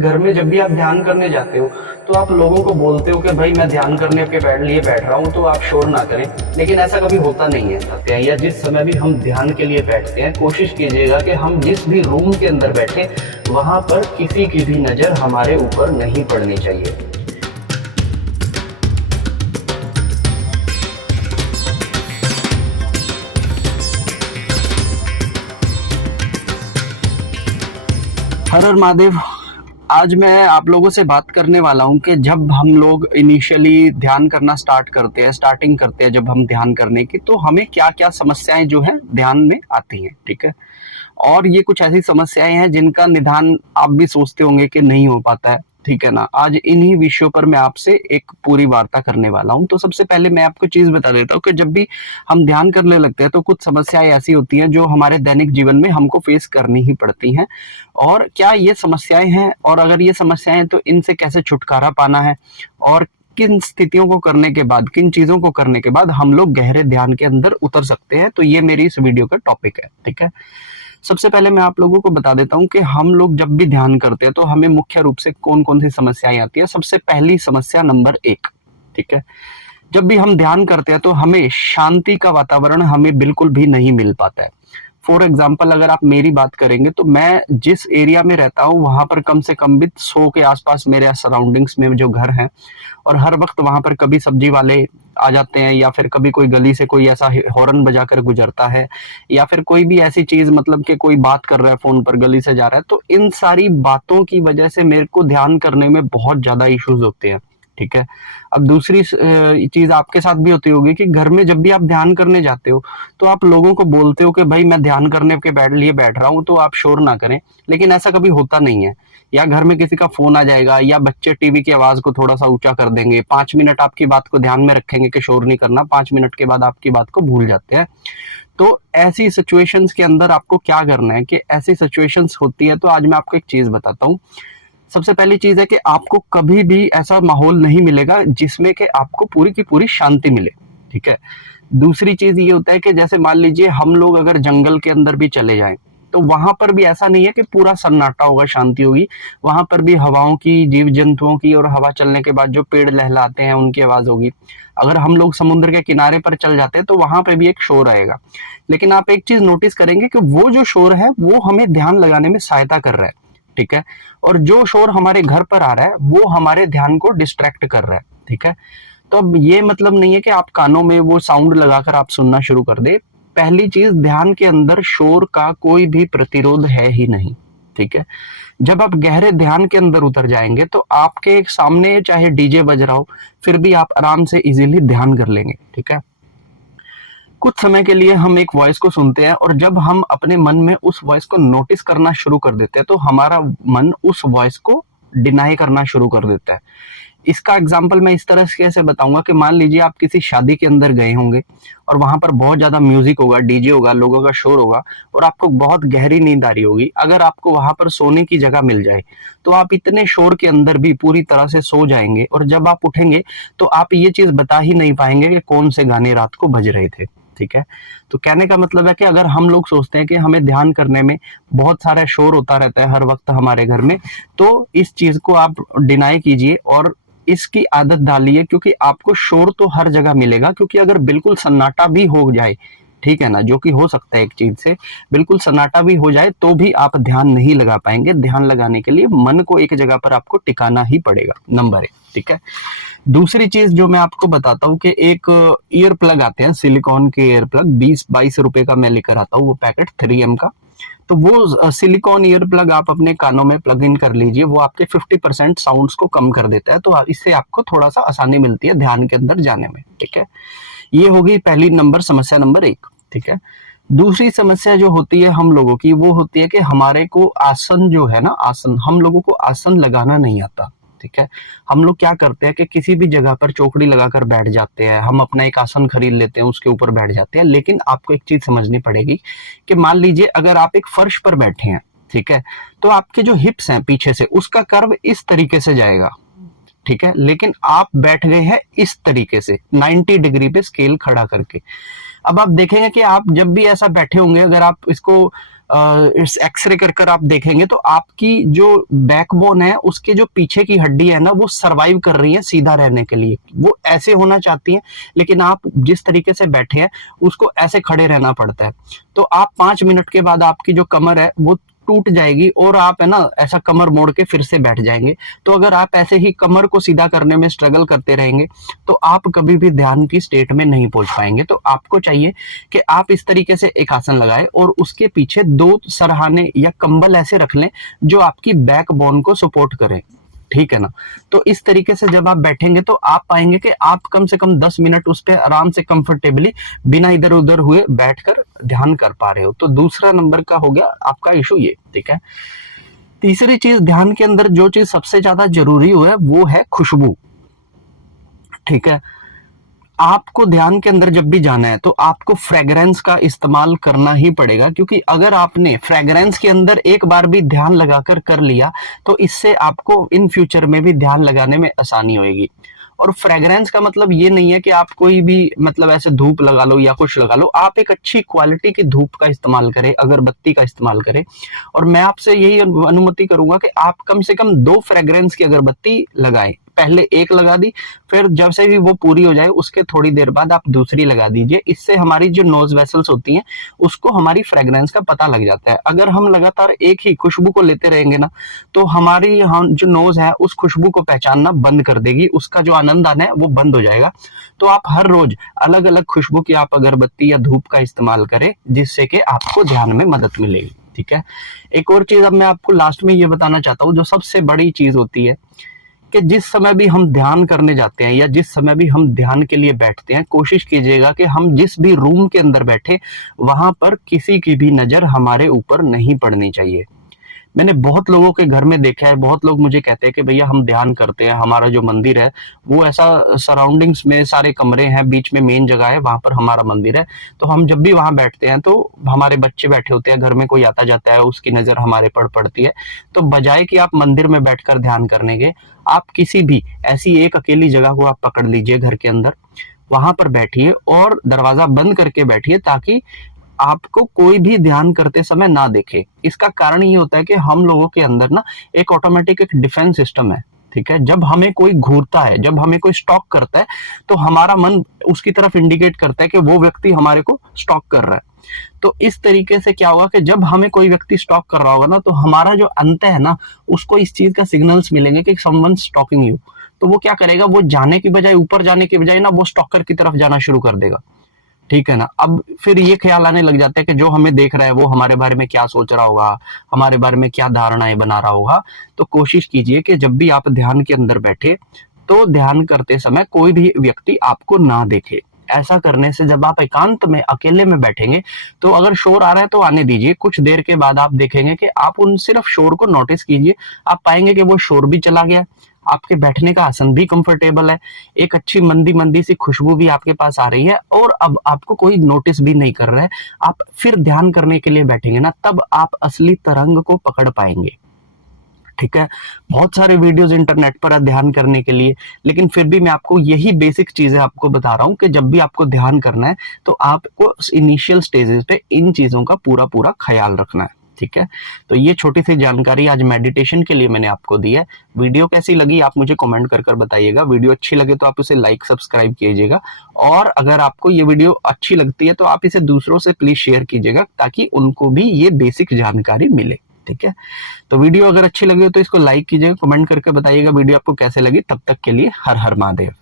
घर में जब भी आप ध्यान करने जाते हो तो आप लोगों को बोलते हो कि भाई मैं ध्यान करने के लिए बैठ रहा हूँ तो आप शोर ना करें, लेकिन ऐसा कभी होता नहीं है सत्या। या जिस समय भी हम ध्यान के लिए बैठते हैं, कोशिश कीजिएगा कि हम जिस भी रूम के अंदर बैठे वहां पर किसी की भी नजर हमारे ऊपर नहीं पड़नी चाहिए। हर हर महादेव। आज मैं आप लोगों से बात करने वाला हूं कि जब हम लोग इनिशियली ध्यान करना स्टार्टिंग करते हैं जब हम ध्यान करने की, तो हमें क्या क्या समस्याएं जो है ध्यान में आती हैं, ठीक है। और ये कुछ ऐसी समस्याएं हैं जिनका निदान आप भी सोचते होंगे कि नहीं हो पाता है, ठीक है ना। आज इन्हीं विषयों पर मैं आपसे एक पूरी वार्ता करने वाला हूं। तो सबसे पहले मैं आपको चीज बता देता हूं कि जब भी हम ध्यान करने लगते हैं तो कुछ समस्याएं ऐसी होती हैं जो हमारे दैनिक जीवन में हमको फेस करनी ही पड़ती हैं। और क्या ये समस्याएं हैं, और अगर ये समस्याएं हैं तो इनसे कैसे छुटकारा पाना है, और किन स्थितियों को करने के बाद, किन चीजों को करने के बाद हम लोग गहरे ध्यान के अंदर उतर सकते हैं, तो ये मेरी इस वीडियो का टॉपिक है, ठीक है। सबसे पहले मैं आप लोगों को बता देता हूं कि हम लोग जब भी ध्यान करते हैं तो हमें मुख्य रूप से कौन कौन सी समस्याएं आती है। सबसे पहली समस्या नंबर 1, ठीक है। जब भी हम ध्यान करते हैं तो हमें शांति का वातावरण हमें बिल्कुल भी नहीं मिल पाता है। फॉर एग्जाम्पल, अगर आप मेरी बात करेंगे तो मैं जिस एरिया में रहता हूँ वहां पर कम से कम भी 100 के आसपास मेरे सराउंडिंग्स में जो घर हैं, और हर वक्त वहां पर कभी सब्जी वाले आ जाते हैं, या फिर कभी कोई गली से कोई ऐसा हॉर्न बजाकर गुजरता है, या फिर कोई भी ऐसी चीज, मतलब कि कोई बात कर रहा है फोन पर, गली से जा रहा है, तो इन सारी बातों की वजह से मेरे को ध्यान करने में बहुत ज्यादा इश्यूज होते हैं, ठीक है। अब दूसरी चीज आपके साथ भी होती होगी कि घर में जब भी आप ध्यान करने जाते हो तो आप लोगों को बोलते हो कि भाई मैं ध्यान करने के लिए बैठ रहा हूं तो आप शोर ना करें, लेकिन ऐसा कभी होता नहीं है। या घर में किसी का फोन आ जाएगा, या बच्चे टीवी की आवाज को थोड़ा सा ऊंचा कर देंगे, 5 मिनट आपकी बात को ध्यान में रखेंगे कि शोर नहीं करना, 5 मिनट के बाद आपकी बात को भूल जाते हैं। तो ऐसी सिचुएशंस के अंदर आपको क्या करना है कि ऐसी सिचुएशंस होती है, तो आज मैं आपको एक चीज बताता हूँ। सबसे पहली चीज है कि आपको कभी भी ऐसा माहौल नहीं मिलेगा जिसमें कि आपको पूरी की पूरी शांति मिले, ठीक है। दूसरी चीज ये होता है कि जैसे मान लीजिए हम लोग अगर जंगल के अंदर भी चले जाएं तो वहां पर भी ऐसा नहीं है कि पूरा सन्नाटा होगा, शांति होगी। वहां पर भी हवाओं की, जीव जंतुओं की, और हवा चलने के बाद जो पेड़ लहलाते हैं उनकी आवाज होगी। अगर हम लोग समुद्र के किनारे पर चल जाते हैं तो वहां पर भी एक शोर आएगा। लेकिन आप एक चीज नोटिस करेंगे कि वो जो शोर है वो हमें ध्यान लगाने में सहायता कर रहा है, ठीक है। और जो शोर हमारे घर पर आ रहा है वो हमारे ध्यान को डिस्ट्रैक्ट कर रहा है, ठीक है। तो अब ये मतलब नहीं है कि आप कानों में वो साउंड लगाकर आप सुनना शुरू कर दे। पहली चीज, ध्यान के अंदर शोर का कोई भी प्रतिरोध है ही नहीं, ठीक है। जब आप गहरे ध्यान के अंदर उतर जाएंगे तो आपके सामने चाहे डीजे बज रहा हो फिर भी आप आराम से इजीली ध्यान कर लेंगे, ठीक है। कुछ समय के लिए हम एक वॉइस को सुनते हैं, और जब हम अपने मन में उस वॉइस को नोटिस करना शुरू कर देते हैं तो हमारा मन उस वॉइस को डिनाई करना शुरू कर देता है। इसका एग्जाम्पल मैं इस तरह से बताऊंगा कि मान लीजिए आप किसी शादी के अंदर गए होंगे और वहां पर बहुत ज्यादा म्यूजिक होगा, डीजे होगा, लोगों का शोर होगा, और आपको बहुत गहरी नींद आ रही होगी। अगर आपको वहां पर सोने की जगह मिल जाए तो आप इतने शोर के अंदर भी पूरी तरह से सो जाएंगे, और जब आप उठेंगे तो आप ये चीज बता ही नहीं पाएंगे कि कौन से गाने रात को बज रहे थे, ठीक है। तो कहने का मतलब है कि अगर हम लोग सोचते हैं कि हमें ध्यान करने में बहुत सारा शोर होता रहता है हर वक्त हमारे घर में, तो इस चीज को आप डिनाई कीजिए और इसकी आदत डालिए, क्योंकि आपको शोर तो हर जगह मिलेगा। क्योंकि अगर बिल्कुल सन्नाटा भी हो जाए, ठीक है ना, जो कि हो सकता है एक चीज से, बिल्कुल सन्नाटा भी हो जाए तो भी आप ध्यान नहीं लगा पाएंगे। ध्यान लगाने के लिए मन को एक जगह पर आपको टिकाना ही पड़ेगा, नंबर 1, ठीक है। दूसरी चीज जो मैं आपको बताता हूँ कि एक ईयर प्लग आते हैं, सिलिकॉन के ईयर प्लग, 20-22 रुपए का मैं लेकर आता हूँ वो पैकेट, 3M का। तो वो सिलिकॉन ईयर प्लग आप अपने कानों में प्लग इन कर लीजिए, वो आपके 50% साउंड्स को कम कर देता है, तो इससे आपको थोड़ा सा आसानी मिलती है ध्यान के अंदर जाने में, ठीक है। ये होगी पहली समस्या नंबर 1, ठीक है। दूसरी समस्या जो होती है हम लोगों की, वो होती है कि हमारे को आसन जो है ना, आसन, हम लोगों को आसन लगाना नहीं आता, ठीक है। हम लोग क्या करते हैं कि किसी भी जगह पर चौकड़ी लगाकर बैठ जाते हैं, हम अपना एक आसन खरीद लेते हैं, उसके ऊपर बैठ जाते हैं। लेकिन आपको एक चीज समझनी पड़ेगी कि मान लीजिए अगर आप एक फर्श पर बैठे हैं, ठीक है, तो आपके जो हिप्स हैं पीछे से, उसका कर्व इस तरीके से जाएगा, ठीक है। लेकिन आप बैठ गए हैं इस तरीके से 90 डिग्री पे स्केल खड़ा करके। अब आप देखेंगे कि आप जब भी ऐसा बैठे होंगे, अगर आप इसको इस एक्सरे कर कर आप देखेंगे तो आपकी जो बैकबोन है उसके जो पीछे की हड्डी है ना वो सरवाइव कर रही है सीधा रहने के लिए, वो ऐसे होना चाहती है, लेकिन आप जिस तरीके से बैठे हैं उसको ऐसे खड़े रहना पड़ता है। तो आप 5 मिनट के बाद आपकी जो कमर है वो टूट जाएगी और आप है ना ऐसा कमर मोड़ के फिर से बैठ जाएंगे। तो अगर आप ऐसे ही कमर को सीधा करने में स्ट्रगल करते रहेंगे तो आप कभी भी ध्यान की स्टेट में नहीं पहुंच पाएंगे। तो आपको चाहिए कि आप इस तरीके से एक आसन लगाएं और उसके पीछे 2 सरहाने या कंबल ऐसे रख लें जो आपकी बैक बोन को सपोर्ट करें, ठीक है ना। तो इस तरीके से जब आप बैठेंगे तो आप पाएंगे कि आप कम से कम 10 मिनट उस पर आराम से कंफर्टेबली बिना इधर उधर हुए बैठकर ध्यान कर पा रहे हो। तो दूसरा नंबर का हो गया आपका इशू ये, ठीक है। तीसरी चीज ध्यान के अंदर जो चीज सबसे ज्यादा जरूरी है वो है खुशबू, ठीक है। आपको ध्यान के अंदर जब भी जाना है तो आपको फ्रेग्रेंस का इस्तेमाल करना ही पड़ेगा, क्योंकि अगर आपने फ्रेग्रेंस के अंदर एक बार भी ध्यान लगाकर कर लिया तो इससे आपको इन फ्यूचर में भी ध्यान लगाने में आसानी होगी। और फ्रेग्रेंस का मतलब ये नहीं है कि आप कोई भी मतलब ऐसे धूप लगा लो या कुछ लगा लो, आप एक अच्छी क्वालिटी की धूप का इस्तेमाल करें, अगरबत्ती का इस्तेमाल करें। और मैं आपसे यही अनुमति करूंगा कि आप कम से कम 2 फ्रेग्रेंस की अगरबत्ती लगाएं। पहले एक लगा दी, फिर जब से भी वो पूरी हो जाए उसके थोड़ी देर बाद आप दूसरी लगा दीजिए। इससे हमारी जो नोज वेसल्स होती हैं उसको हमारी फ्रेग्रेंस का पता लग जाता है। अगर हम लगातार एक ही खुशबू को लेते रहेंगे ना तो हमारी जो नोज है उस खुशबू को पहचानना बंद कर देगी, उसका जो आनंद आना है वो बंद हो जाएगा। तो आप हर रोज अलग अलग खुशबू की आप अगरबत्ती या धूप का इस्तेमाल करें, जिससे कि आपको ध्यान में मदद मिलेगी, ठीक है। एक और चीज अब मैं आपको लास्ट में ये बताना चाहता हूँ, जो सबसे बड़ी चीज होती है कि जिस समय भी हम ध्यान करने जाते हैं या जिस समय भी हम ध्यान के लिए बैठते हैं, कोशिश कीजिएगा कि हम जिस भी रूम के अंदर बैठे वहां पर किसी की भी नजर हमारे ऊपर नहीं पड़नी चाहिए। मैंने बहुत लोगों के घर में देखा है, बहुत लोग मुझे कहते हैं कि भैया हम ध्यान करते हैं, हमारा जो मंदिर है वो ऐसा सराउंडिंग्स में सारे कमरे हैं, बीच में मेन जगह है, वहां पर हमारा मंदिर है। तो हम जब भी वहां बैठते हैं तो हमारे बच्चे बैठे होते हैं, घर में कोई आता जाता है, उसकी नजर हमारे पर पड़ती है। तो बजाय कि आप मंदिर में बैठकर ध्यान करने के, आप किसी भी ऐसी एक अकेली जगह को आप पकड़ लीजिए घर के अंदर, वहां पर बैठिए और दरवाजा बंद करके बैठिए ताकि आपको कोई भी ध्यान करते समय ना देखे। इसका कारण ये होता है कि हम लोगों के अंदर ना एक ऑटोमेटिक एक डिफेंस सिस्टम है, ठीक है। जब हमें कोई घूरता है, जब हमें कोई स्टॉक करता है तो हमारा मन उसकी तरफ इंडिकेट करता है कि वो व्यक्ति हमारे को स्टॉक कर रहा है। तो इस तरीके से क्या होगा कि जब हमें कोई व्यक्ति स्टॉक कर रहा होगा ना तो हमारा जो अंत है ना उसको इस चीज का सिग्नल्स मिलेंगे कि समवन स्टॉकिंग यू। तो वो क्या करेगा, वो जाने की बजाय, ऊपर जाने की बजाय ना वो स्टॉकर की तरफ जाना शुरू कर देगा, ठीक है ना। अब फिर ये ख्याल आने लग जाता है कि जो हमें देख रहा है वो हमारे बारे में क्या सोच रहा होगा, हमारे बारे में क्या धारणाएं बना रहा होगा। तो कोशिश कीजिए कि जब भी आप ध्यान के अंदर बैठे तो ध्यान करते समय कोई भी व्यक्ति आपको ना देखे। ऐसा करने से जब आप एकांत में अकेले में बैठेंगे तो अगर शोर आ रहा है तो आने दीजिए, कुछ देर के बाद आप देखेंगे कि आप उन सिर्फ शोर को नोटिस कीजिए, आप पाएंगे कि वो शोर भी चला गया, आपके बैठने का आसन भी कंफर्टेबल है, एक अच्छी मंदी मंदी सी खुशबू भी आपके पास आ रही है और अब आपको कोई नोटिस भी नहीं कर रहा है। आप फिर ध्यान करने के लिए बैठेंगे ना तब आप असली तरंग को पकड़ पाएंगे, ठीक है। बहुत सारे वीडियोस इंटरनेट पर है ध्यान करने के लिए, लेकिन फिर भी मैं आपको यही बेसिक चीजें आपको बता रहा हूं कि जब भी आपको ध्यान करना है तो आपको इनिशियल स्टेजेस पे इन चीजों का पूरा पूरा ख्याल रखना है, ठीक है। तो ये छोटी सी जानकारी आज मेडिटेशन के लिए मैंने आपको दी है। वीडियो कैसी लगी आप मुझे कमेंट कर कर बताइएगा। वीडियो अच्छी लगे तो आप उसे लाइक सब्सक्राइब कीजिएगा, और अगर आपको ये वीडियो अच्छी लगती है तो आप इसे दूसरों से प्लीज शेयर कीजिएगा ताकि उनको भी ये बेसिक जानकारी मिले, ठीक है। तो वीडियो अगर अच्छी लगी हो तो इसको लाइक कीजिएगा, कमेंट करके बताइएगा वीडियो आपको कैसे लगी। तब तक के लिए हर हर महादेव।